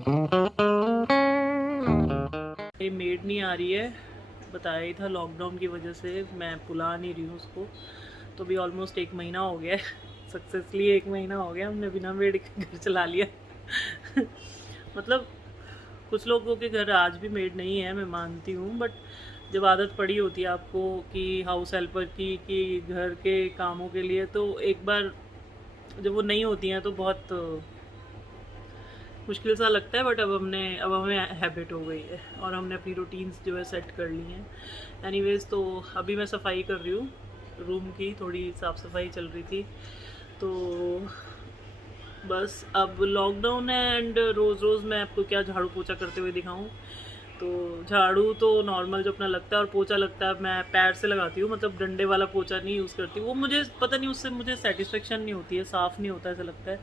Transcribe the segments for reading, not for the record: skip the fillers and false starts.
ये मेड नहीं आ रही है, बताया ही था लॉकडाउन की वजह से मैं बुला नहीं रही हूँ उसको। तो भी ऑलमोस्ट 1 महीना हो गया है, सक्सेसफुली 1 महीना हो गया हमने बिना मेड के घर चला लिया। मतलब कुछ लोगों के घर आज भी मेड नहीं है, मैं मानती हूँ, बट जब आदत पड़ी होती है आपको कि हाउस हेल्पर की, कि घर के कामों के लिए, तो एक बार जब वो नहीं होती हैं तो बहुत मुश्किल सा लगता है। बट अब हमें हैबिट हो गई है और हमने अपनी रूटीन्स जो है सेट कर ली हैं। एनीवेज, तो अभी मैं सफाई कर रही हूँ रूम की, थोड़ी साफ़ सफाई चल रही थी। तो बस अब लॉकडाउन है एंड रोज़ रोज़ मैं आपको क्या झाड़ू पोछा करते हुए दिखाऊं। तो झाड़ू तो नॉर्मल जो अपना लगता है, और पोछा लगता है मैं पैर से लगाती हूँ, मतलब डंडे वाला पोछा नहीं यूज़ करती। वो मुझे पता नहीं, उससे मुझे सेटिस्फेक्शन नहीं होती है, साफ़ नहीं होता ऐसा लगता है।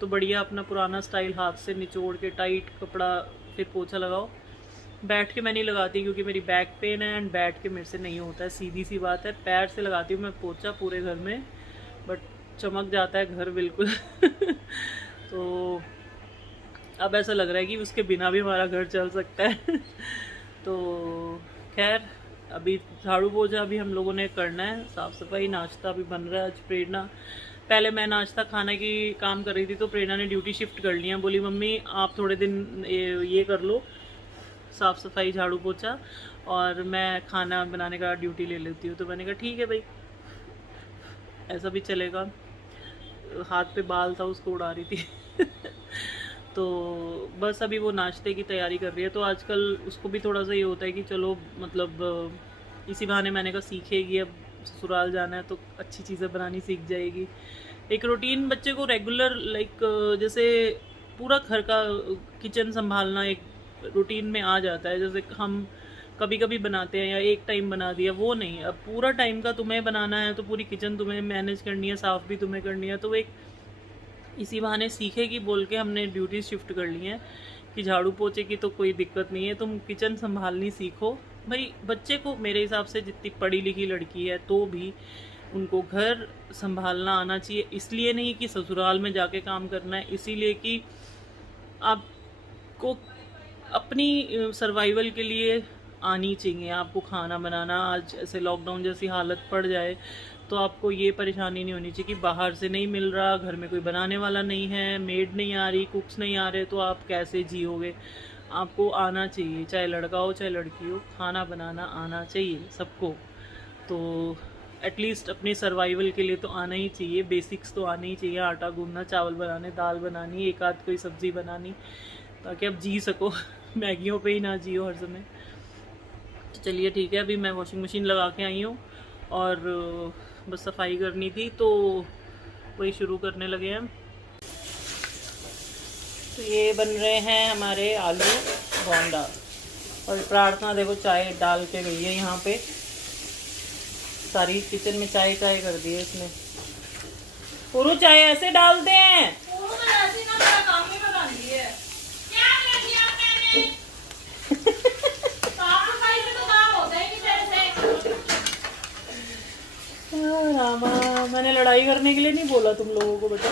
तो बढ़िया अपना पुराना स्टाइल हाथ से निचोड़ के टाइट कपड़ा फिर पोछा लगाओ। बैठ के मैं नहीं लगाती क्योंकि मेरी बैक पेन है एंड बैठ के मेरे से नहीं होता है, सीधी सी बात है। पैर से लगाती हूँ मैं पोछा पूरे घर में, बट चमक जाता है घर बिल्कुल। तो अब ऐसा लग रहा है कि उसके बिना भी हमारा घर चल सकता है। तो खैर, अभी झाड़ू पोछा अभी हम लोगों ने करना है, साफ़ सफाई, नाश्ता भी बन रहा है। आज प्रेरणा, पहले मैं नाश्ता खाने की काम कर रही थी तो प्रेरणा ने ड्यूटी शिफ्ट कर लिया। बोली मम्मी आप थोड़े दिन ये कर लो, साफ़ सफाई झाड़ू पोछा, और मैं खाना बनाने का ड्यूटी ले लेती हूँ। तो मैंने कहा ठीक है भाई, ऐसा भी चलेगा। हाथ पे बाल था उसको उड़ा रही थी। तो बस अभी वो नाश्ते की तैयारी कर रही है। तो आजकल उसको भी थोड़ा सा ये होता है कि चलो, मतलब इसी बहाने मैंने कहा सीखेगी, अब ससुराल जाना है तो अच्छी चीज़ें बनानी सीख जाएगी। एक रूटीन बच्चे को रेगुलर, लाइक जैसे पूरा घर का किचन संभालना एक रूटीन में आ जाता है। जैसे हम कभी कभी बनाते हैं या एक टाइम बना दिया, वो नहीं, अब पूरा टाइम का तुम्हें बनाना है तो पूरी किचन तुम्हें मैनेज करनी है, साफ़ भी तुम्हें करनी है। तो एक इसी बहाने सीखेगी बोल के हमने ड्यूटी शिफ्ट कर ली है कि झाड़ू पोछे की तो कोई दिक्कत नहीं है, तुम किचन संभालनी सीखो। भाई बच्चे को मेरे हिसाब से जितनी पढ़ी लिखी लड़की है तो भी उनको घर संभालना आना चाहिए। इसलिए नहीं कि ससुराल में जाके काम करना है, इसीलिए कि आपको अपनी सर्वाइवल के लिए आनी चाहिए। आपको खाना बनाना, आज ऐसे लॉकडाउन जैसी हालत पड़ जाए तो आपको ये परेशानी नहीं होनी चाहिए कि बाहर से नहीं मिल रहा, घर में कोई बनाने वाला नहीं है, मेड नहीं आ रही, कुक्स नहीं आ रहे, तो आप कैसे जियोगे। आपको आना चाहिए, चाहे लड़का हो चाहे लड़की हो, खाना बनाना आना चाहिए सबको। तो एटलीस्ट अपने सर्वाइवल के लिए तो आना ही चाहिए, बेसिक्स तो आना ही चाहिए। आटा गूंदना, चावल बनाने, दाल बनानी, एक आध कोई सब्ज़ी बनानी, ताकि आप जी सको। मैगियों पे ही ना जियो हर समय। तो चलिए ठीक है, अभी मैं वॉशिंग मशीन लगा के आई हूँ और बस सफाई करनी थी तो वही शुरू करने लगे हैं। तो ये बन रहे हैं हमारे आलू बोंडा, और प्रार्थना देखो चाय डाल के गई है यहाँ पे, सारी किचन में चाय चाय कर दी है इसने। पुरु चाय ऐसे डालते हैं। रामा, मैंने लड़ाई करने के लिए नहीं बोला तुम लोगों को बेटा।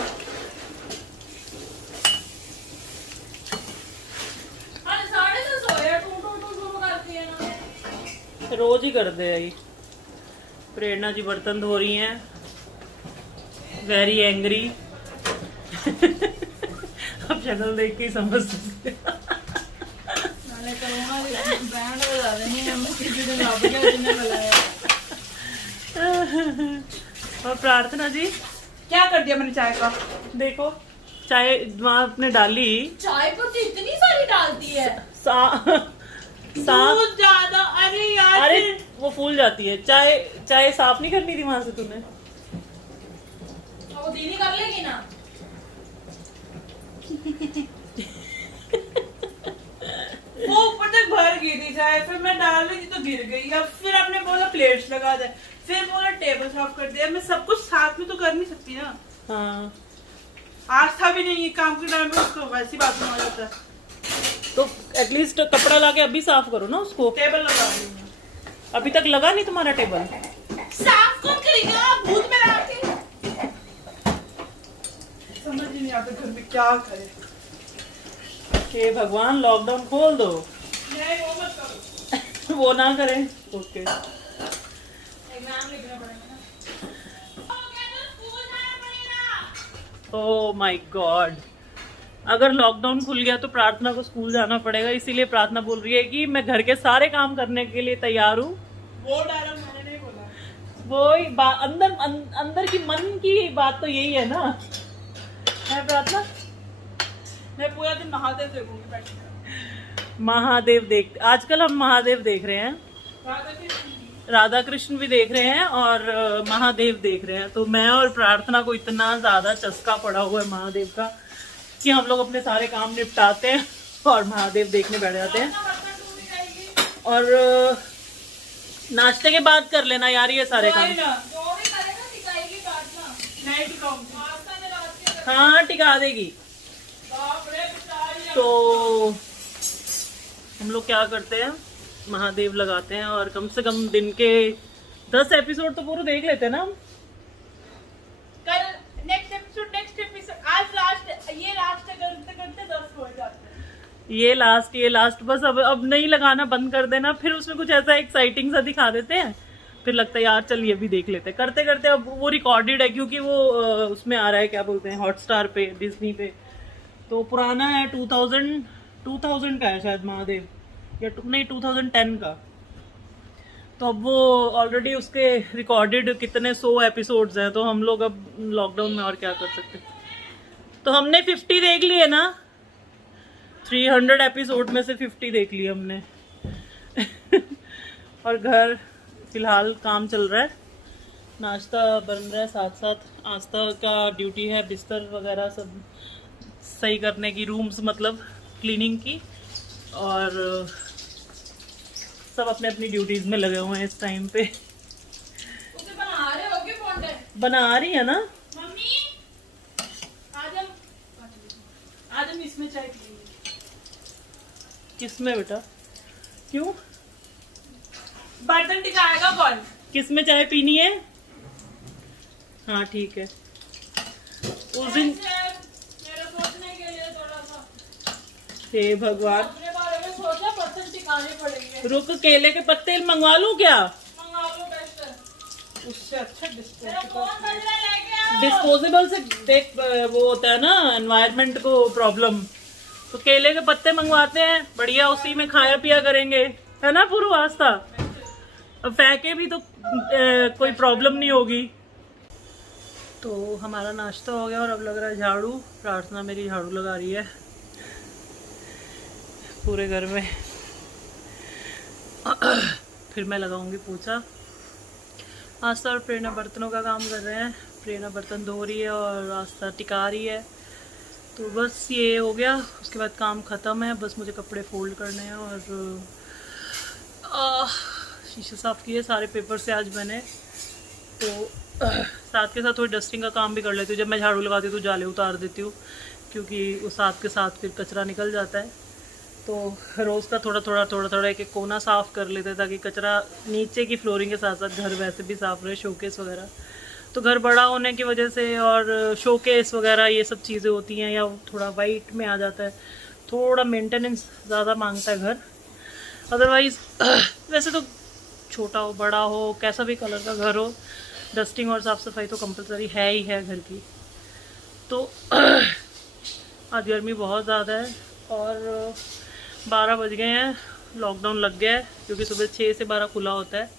रोज ही कर दे आई। प्रेरणा जी बर्तन धो रही हैं, वेरी एंग्री। अब शक्ल देख के ही समझ सकते। और प्रार्थना जी क्या कर दिया मैंने चाय का? देखो चाय वहां आपने डाली, चाय पत्ती इतनी सारी डालती है, साफ ज्यादा। अरे यार, अरे वो फूल जाती है। चाय साफ नहीं करनी थी वहां से तूने? वो दीदी कर लेगी ना। वो ऊपर तक भर गई थी चाय, फिर मैं डाल रही थी तो गिर गई। अब फिर आपने बोला प्लेट्स लगा दे, फिर बोला टेबल साफ कर दिया। मैं सब कुछ साथ में तो कर नहीं सकती ना। हाँ, आज था भी नहीं ये काम के टाइम पे, उसको वैसी बात में आ जाता है। तो एटलीस्ट कपड़ा लाके अभी साफ करो ना उसको। टेबल लगा रही हूँ। अभी तक लगा नहीं तुम्हारा टेबल? साफ कौन करेगा भूत में लगा के? समझ ही नहीं आता घर में क्या करे। हे भगवान, लॉकडाउन खोल दो। नहीं वो मत करो। वो ना करें। ओके। एग्जाम लिखना पड़ेगा ना। ओह माय गॉड, अगर लॉकडाउन खुल गया तो प्रार्थना को स्कूल जाना पड़ेगा, इसीलिए प्रार्थना बोल रही है कि मैं घर के सारे काम करने के लिए तैयार हूँ। वो डायलॉग मैंने नहीं बोला। वो अंदर अंदर की मन की बात तो यही है ना, है प्रार्थना? मैं पूरा दिन महादेव देखूंगी बैठ के। महादेव देख, आजकल हम महादेव देख रहे हैं, राधा कृष्ण भी देख रहे हैं और महादेव देख रहे हैं। तो मैं और प्रार्थना को इतना ज्यादा चस्का पड़ा हुआ है महादेव का कि हम लोग अपने सारे काम निपटाते हैं और महादेव देखने बैठ जाते हैं। और नाश्ते के बाद कर लेना यार ये सारे काम। हाँ टिका देगी। तो हम लोग क्या करते हैं, महादेव लगाते हैं और कम से कम दिन के 10 एपिसोड तो पूरे देख लेते हैं ना हम। कल नेक्स्ट एपिसोड आज लास्ट, ये लास्ट करते करते 10 हो जाते हैं। ये लास्ट बस अब नहीं लगाना, बंद कर देना। फिर उसमें कुछ ऐसा एक्साइटिंग सा दिखा देते हैं, फिर लगता है यार चल ये भी देख लेते हैं। करते करते अब वो रिकॉर्डेड है क्योंकि वो उसमें आ रहा है, क्या बोलते हैं, हॉटस्टार पे, डिज्नी पे। तो पुराना है, 2000 का है शायद महादेव, या नहीं 2010 का। तो अब वो ऑलरेडी उसके रिकॉर्डेड कितने 100 एपिसोड्स हैं। तो हम लोग अब लॉकडाउन में और क्या कर सकते। तो हमने 50 देख लिए ना, 300 एपिसोड में से 50 देख लिए हमने। और घर फिलहाल काम चल रहा है, नाश्ता बन रहा है, साथ साथ आस्था का ड्यूटी है बिस्तर वगैरह सब सही करने की, रूम्स मतलब क्लीनिंग की। और सब अपने अपनी ड्यूटीज में लगे हुए हैं इस टाइम पे। उसे बना रहे हो क्या कंटेंट? बना रही है ना मम्मी। आज हम इसमें चाय पिएंगे। किसमें बेटा? क्यों? बर्तन टिकाएगा कौन? किसमें चाय पीनी है? हाँ ठीक है। उस दिन मेरे सोचने के लिए थोड़ा सा, हे भगवान, अपने बारे में सोचा, बर्तन टिकाने पड़ेंगे। रुक, केले के पत्ते मंगवा लूं क्या? मंगा लो बेस्ट है। उससे अच्छा डिस्पोजेबल डिस्पोजेबल से देख, वो होता है ना एनवायरनमेंट को प्रॉब्लम। तो केले के पत्ते मंगवाते हैं, बढ़िया उसी में खाया पिया करेंगे, है ना पूर्व आस्था? अब फेंके भी तो कोई प्रॉब्लम नहीं होगी। तो हमारा नाश्ता हो गया और अब लग रहा है झाड़ू। प्रार्थना मेरी झाड़ू लगा रही है पूरे घर में। फिर मैं लगाऊंगी पोछा। आस्था और प्रेरणा बर्तनों का काम कर रहे हैं। प्रेरणा बर्तन धो रही है और आस्था टिका रही है। तो बस ये हो गया, उसके बाद काम ख़त्म है। बस मुझे कपड़े फोल्ड करने हैं और शीशे साफ़ किए सारे पेपर से आज मैंने। तो साथ के साथ थोड़ी डस्टिंग का काम भी कर लेती हूँ। जब मैं झाड़ू लगाती हूँ तो जाले उतार देती हूँ, क्योंकि वो साथ के साथ फिर कचरा निकल जाता है। तो रोज़ का थोड़ा एक एक कोना साफ़ कर लेते हैं, ताकि कचरा नीचे की फ्लोरिंग के साथ साथ घर वैसे भी साफ़ रहे, शोकेस वगैरह। तो घर बड़ा होने की वजह से और शोकेस वगैरह ये सब चीज़ें होती हैं, या थोड़ा वाइट में आ जाता है, थोड़ा मेंटेनेंस ज़्यादा मांगता है घर। अदरवाइज़ वैसे तो छोटा हो बड़ा हो कैसा भी कलर का घर हो, डस्टिंग और साफ़ सफाई तो कंपलसरी है ही है घर की। तो आज गर्मी बहुत ज़्यादा है और 12 बज गए हैं, लॉकडाउन लग गया है, क्योंकि सुबह 6 से 12 खुला होता है।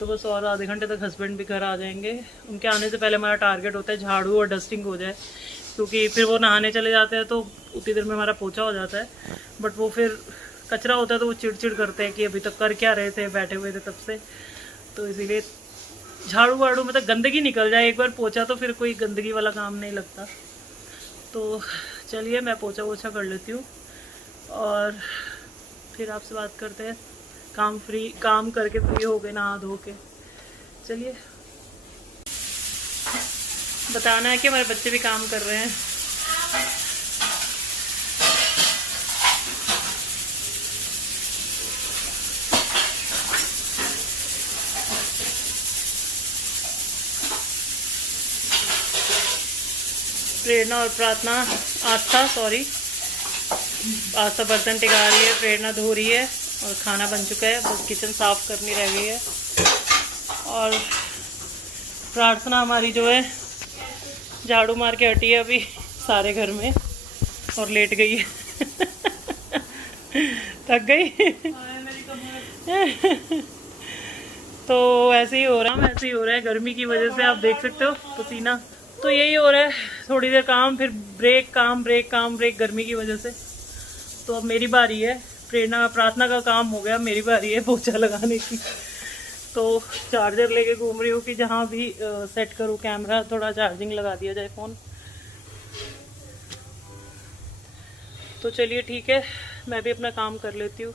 तो बस और आधे घंटे तक हस्बैंड भी घर आ जाएंगे। उनके आने से पहले हमारा टारगेट होता है झाड़ू और डस्टिंग हो जाए, क्योंकि फिर वो नहाने चले जाते हैं तो उतनी देर में हमारा पोछा हो जाता है। बट वो फिर कचरा होता है तो वो चिड़चिड़ करते हैं कि अभी तक कर क्या रहे थे, बैठे हुए थे तब से। तो इसीलिए झाड़ू वाड़ू में तो गंदगी निकल जाए, एक बार पोछा तो फिर कोई गंदगी वाला काम नहीं लगता। तो चलिए मैं पोछा वोछा कर लेती हूँ और फिर आपसे बात करते हैं। काम करके फ्री हो गए नहा धो के। चलिए, बताना है कि हमारे बच्चे भी काम कर रहे हैं। प्रेरणा और प्रार्थना, आस्था आस्था बर्तन टिका रही है, प्रेरणा धो रही है और खाना बन चुका है, बस किचन साफ करनी रह गई है। और प्रार्थना हमारी जो है झाड़ू मार के हटी है अभी सारे घर में और लेट गई है। थक गई। तो ऐसे ही हो रहा है गर्मी की वजह से, आप देख सकते हो पसीना। तो यही हो रहा है, थोड़ी देर काम, फिर ब्रेक, काम ब्रेक, काम ब्रेक, गर्मी की वजह से। तो अब मेरी बारी है, प्रार्थना का काम हो गया, मेरी बारी है पोछा लगाने की। तो चार्जर लेके घूम रही हूँ कि जहाँ भी सेट करूँ कैमरा, थोड़ा चार्जिंग लगा दिया जाए फ़ोन। तो चलिए ठीक है, मैं भी अपना काम कर लेती हूँ।